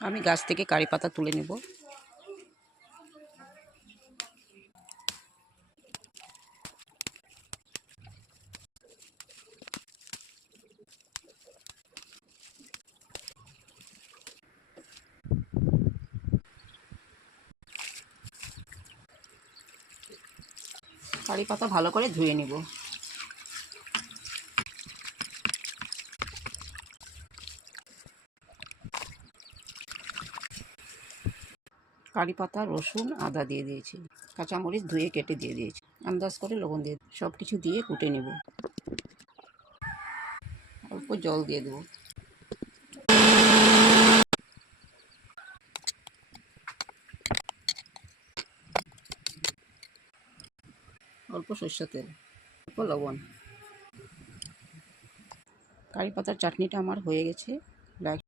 আমি গাছ থেকে কারি পাতা তুলে নেব। কারি পাতা ভালো করে ধুয়ে নেব। কারি পাতা, রসুন, আদা দিয়ে দিয়েছি। কাঁচামরিচ ধুয়ে কেটে দিয়ে দিয়েছি। আন্দাজ করে লবণ দিয়ে সব কিছু দিয়ে কুটে নেব। অল্প জল দিয়ে দেবো। অল্প সরষের তেল, অল্প লবণ। কারি পাতার চাটনিটা আমার হয়ে গেছে।